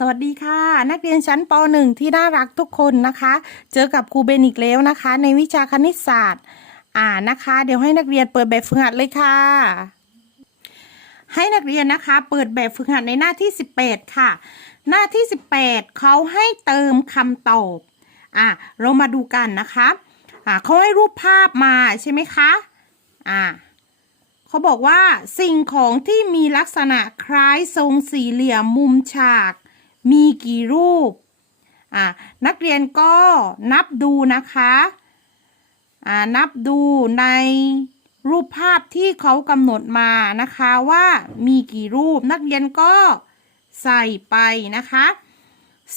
สวัสดีค่ะ นักเรียนชั้นป .1 ที่น่ารักทุกคนนะคะ เจอกับครูเบนอีกแล้วนะคะ ในวิชาคณิตศาสตร์ อ่านะคะ เดี๋ยวให้นักเรียนเปิดแบบฝึกหัดเลยค่ะ ให้นักเรียนนะคะ เปิดแบบฝึกหัดในหน้าที่ 18 ค่ะ หน้าที่ 18เขาให้เติมคำตอบอ่าเรามาดูกันนะคะอ่าเขาให้รูปภาพมาใช่ไหมคะอ่าเขาบอกว่าสิ่งของที่มีลักษณะคล้ายทรงสี่เหลี่ยมมุมฉาก มีกี่รูปอ่านักเรียนก็นับดูนะคะอ่านับดูในรูปภาพที่เขากำหนดมานะคะว่ามีกี่รูปนักเรียนก็ใส่ไปนะคะ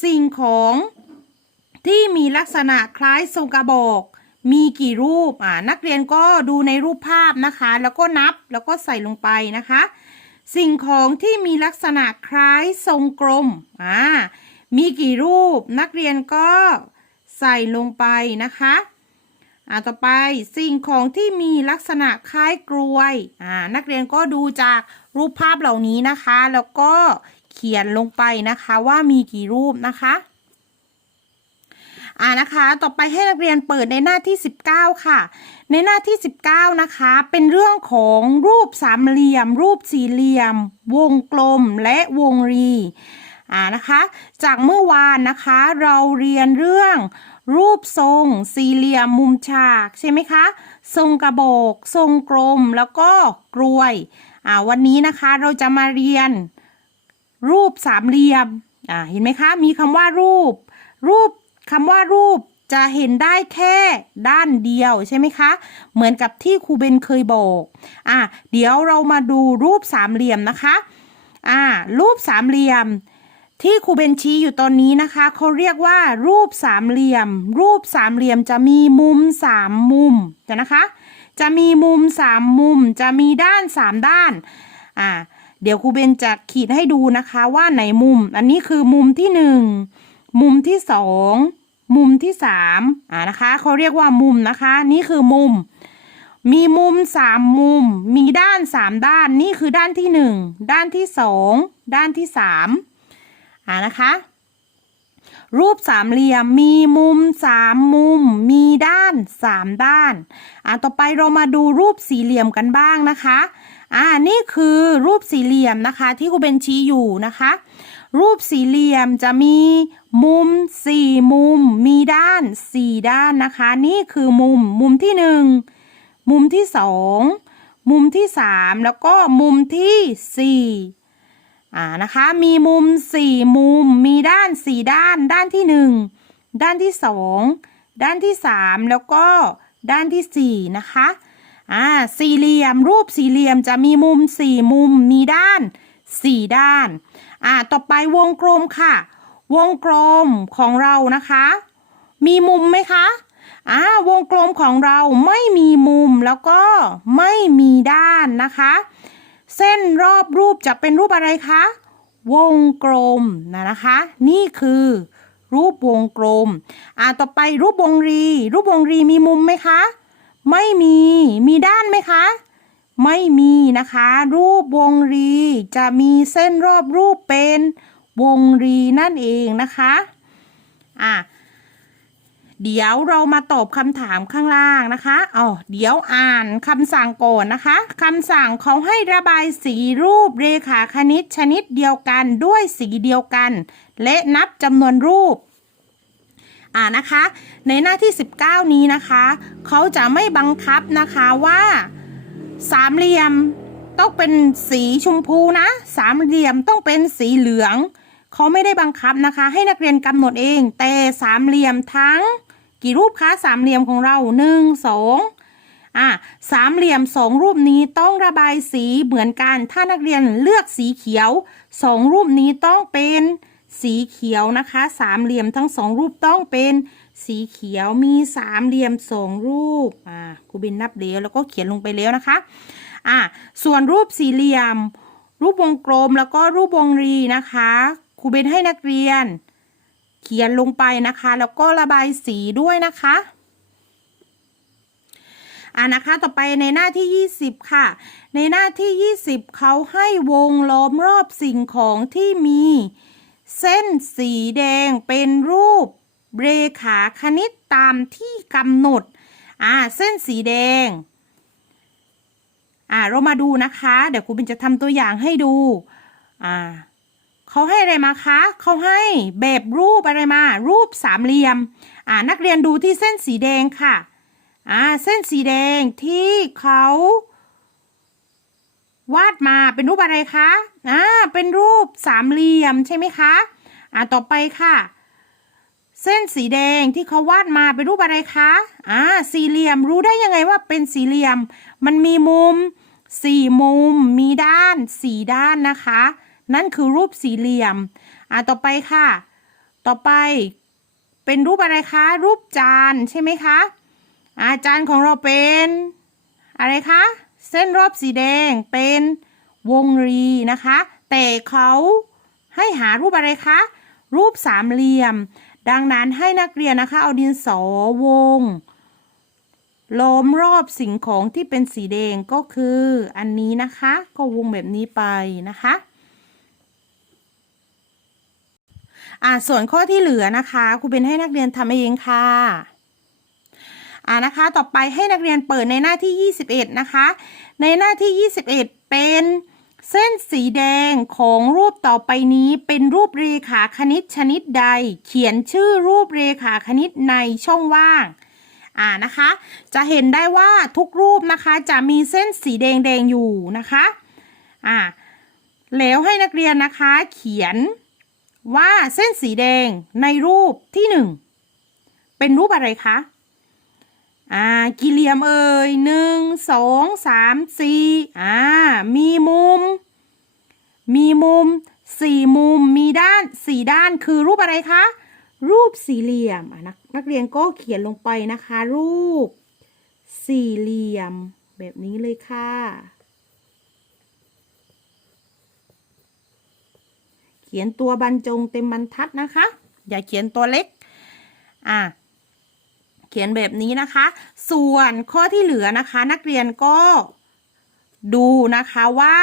สิ่งของที่มีลักษณะคล้ายทรงกระบอก มีกี่รูปอ่านักเรียนก็ดูในรูปภาพนะคะ แล้วก็นับแล้วก็ใส่ลงไปนะคะ สิ่งของที่มีลักษณะคล้ายทรงกลมอ่ามีกี่รูปนักเรียนก็ใส่ลงไปนะคะอ่าต่อไปสิ่งของที่มีลักษณะคล้ายกลวยอ่านักเรียนก็ดูจากรูปภาพเหล่านี้นะคะ แล้วก็เขียนลงไปนะคะว่ามีกี่รูปนะคะ อ่านะคะ ต่อไปให้นักเรียนเปิดในหน้าที่ 19 ค่ะ ในหน้าที่ 19 นะคะ เป็นเรื่องของรูปสามเหลี่ยม รูปสี่เหลี่ยม วงกลมและวงรีอ่านะคะ จากเมื่อวานนะคะ เราเรียนเรื่องรูปทรง สี่เหลี่ยมมุมฉากใช่ไหมคะ ทรงกระบอก ทรงกลมแล้วก็กลวยอ่าวันนี้นะคะเราจะมาเรียนรูปสามเหลี่ยมอ่าเห็นไหมคะ มีคำว่ารูป รูป คำว่ารูปจะเห็นได้แค่ด้านเดียวใช่ไหมคะ เหมือนกับที่ครูเบนเคยบอกอ่าเดี๋ยวเรามาดูรูปสามเหลี่ยมนะคะอ่ารูปสามเหลี่ยม ที่ครูเบนชี้อยู่ตอนนี้นะคะเขาเรียกว่า รูปสามเหลี่ยม รูปสามเหลี่ยมจะมีมุมสามมุมจะนะคะ จะมีมุมสามมุม จะมีด้านสามด้านอ่าเดี๋ยวครูเบนจะขีดให้ดูนะคะว่าไหนมุม อันนี้คือมุมที่หนึ่งมุมที่สอง มุมที่สามอ่านะคะเขาเรียกว่ามุมนะคะ นี่คือมุม มีมุมสามมุม มีด้านสามด้าน นี่คือด้านที่หนึ่งด้านที่สองด้านที่สามอ่านะคะ รูปสามเหลี่ยมมีมุมสามมุม มีด้านสามด้าน อ่าต่อไปเรามาดูรูปสี่เหลี่ยมกันบ้างนะคะ อ่านี่คือรูปสี่เหลี่ยมนะคะ ที่ครูเบนชี้อยู่นะคะ รูปสี่เหลี่ยมจะมีมุมสี่มุม มีด้านสี่ด้านนะคะ นี่คือมุมมุมที่หนึ่งมุมที่สองมุมที่สามแล้วก็มุมที่สี่อ่านะคะมีมุมสี่มุม มีด้านสี่ด้าน ด้านที่หนึ่งด้านที่สองด้านที่สามแล้วก็ด้านที่สี่นะคะอ่าสี่เหลี่ยมรูปสี่เหลี่ยมจะมีมุมสี่มุม มีด้าน สี่ด้าน อ่า ต่อไปวงกลมค่ะ วงกลมของเรานะคะ มีมุมไหมคะ อ่า วงกลมของเราไม่มีมุมแล้วก็ไม่มีด้านนะคะ เส้นรอบรูปจะเป็นรูปอะไรคะ วงกลมนะนะคะ นี่คือรูปวงกลม อ่า ต่อไปรูปวงรี รูปวงรีมีมุมไหมคะ ไม่มี มีด้านไหมคะ ไม่มีนะคะ รูปวงรี จะมีเส้นรอบรูปเป็นวงรีนั่นเองนะคะอะเดี๋ยวเรามาตอบคำถามข้างล่างนะคะอ๋อเดี๋ยวอ่านคำสั่งก่อนนะคะคำสั่งเขาให้ระบายสีรูปเรขาคณิตชนิดเดียวกันด้วยสีเดียวกัน และนับจำนวนรูป อ่านะคะ ในหน้าที่ 19 นี้นะคะ เขาจะไม่บังคับนะคะว่า สามเหลี่ยมต้องเป็นสีชมพูนะ สามเหลี่ยมต้องเป็นสีเหลืองเขาไม่ได้บังคับนะคะ ให้นักเรียนกำหนดเอง แต่สามเหลี่ยมทั้ง กี่รูปคะสามเหลี่ยมของเราหนึ่งสองอะสามเหลี่ยมสองรูปนี้ต้องระบายสีเหมือนกัน ถ้านักเรียนเลือกสีเขียวสองรูปนี้ต้องเป็นสีเขียวนะคะ สามเหลี่ยมทั้งสองรูปต้องเป็น สีเขียวมีสามเหลี่ยมสองรูป อ่าครูบินนับเดียวแล้วก็เขียนลงไปแล้วนะคะ อะส่วนรูปสี่เหลี่ยม รูปวงกลมแล้วก็รูปวงรีนะคะครูเบนให้นักเรียน เขียนลงไปนะคะ แล้วก็ระบายสีด้วยนะคะอ่านะคะต่อไปในหน้าที่ 20 ค่ะ ในหน้าที่ 20 เขาให้วงล้อมรอบสิ่งของที่มี เส้นสีแดงเป็นรูป เรขาคณิตตามที่กำหนด อ่า เส้นสีแดง อ่า เรามาดูนะคะ เดี๋ยวครูบินจะทำตัวอย่างให้ดู อ่าเขาให้อะไรมาคะ เขาให้แบบรูปอะไรมา รูปสามเหลี่ยม อ่า นักเรียนดูที่เส้นสีแดงค่ะ อ่า เส้นสีแดงที่เขาวาดมาเป็นรูปอะไรคะ อ่า เป็นรูปสามเหลี่ยมใช่ไหมคะ อ่า ต่อไปค่ะ เส้นสีแดงที่เขาวาดมาเป็นรูปอะไรคะ อ่า สี่เหลี่ยม รู้ได้ยังไงว่าเป็นสี่เหลี่ยม มันมีมุมสี่มุม มีด้านสี่ด้านนะคะ นั่นคือรูปสี่เหลี่ยม อ่า ต่อไปค่ะ ต่อไป เป็นรูปอะไรคะ รูปจานใช่ไหมคะ อ่า จานของเราเป็น อะไรคะ เส้นรอบสีแดง เป็นวงรีนะคะ แต่เขาให้หารูปอะไรคะ รูปสามเหลี่ยม ดังนั้นให้นักเรียนนะคะ เอาดินสอวง ล้อมรอบสิ่งของที่เป็นสีแดงก็คืออันนี้นะคะ ก็วงแบบนี้ไปนะคะอ่าส่วนข้อที่เหลือนะคะครูเบนให้นักเรียนทำเองค่ะอ่านะคะต่อไปให้นักเรียนเปิดในหน้าที่ 21 นะคะ ในหน้าที่ 21 เป็น เส้นสีแดงของรูปต่อไปนี้เป็นรูปเรขาคณิตชนิดใด เขียนชื่อรูปเรขาคณิตในช่องว่าง อ่านะคะ จะเห็นได้ว่าทุกรูปนะคะจะมีเส้นสีแดงแดงอยู่นะคะ อ่า แล้วให้นักเรียนนะคะเขียนว่าเส้นสีแดงในรูปที่หนึ่งเป็นรูปอะไรคะ อ่ากี่เหลี่ยมเอ่ยหนึ่งสองสามสี่อ่ามีมุม มีมุมสี่มุมมีด้านสี่ด้านคือรูปอะไรคะ รูปสี่เหลี่ยมนักนักเรียนก็เขียนลงไปนะคะ รูป สี่เหลี่ยม แบบนี้เลยค่ะ เขียนตัวบรรจงเต็มบรรทัดนะคะ อย่าเขียนตัวเล็ก อะ เขียนแบบนี้นะคะ ส่วนข้อที่เหลือนะคะ นักเรียนก็ดูนะคะว่า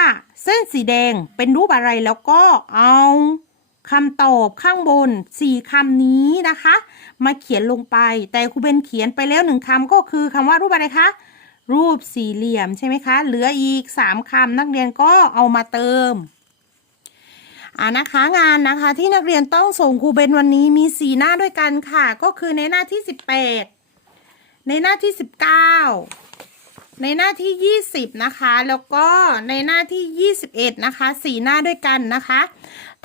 เส้นสีแดงเป็นรูปอะไรแล้วก็เอาคำตอบข้างบนสี่คำนี้นะคะ มาเขียนลงไป แต่ครูเบนเขียนไปแล้วหนึ่งคำก็คือคำว่ารูปอะไรคะรูปสี่เหลี่ยมใช่ไหมคะ เหลืออีกสามคำนักเรียนก็เอามาเติมอ่านะคะงานนะคะที่นักเรียนต้องส่งครูเบนวันนี้มีสีหน้าด้วยกันค่ะ ก็คือในหน้าที่สิบแปด ในหน้าที่สิบเก้าในหน้าที่ยี่สิบนะคะ แล้วก็ในหน้าที่ยี่สิบเอ็ดนะคะสีหน้าด้วยกันนะคะ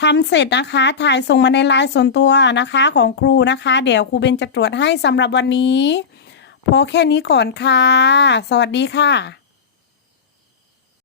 ทำเสร็จนะคะ ถ่ายส่งมาในไลน์ส่วนตัวนะคะของครูนะคะ เดี๋ยวครูเบนจะตรวจให้สำหรับวันนี้ พอแค่นี้ก่อนค่ะ สวัสดีค่ะ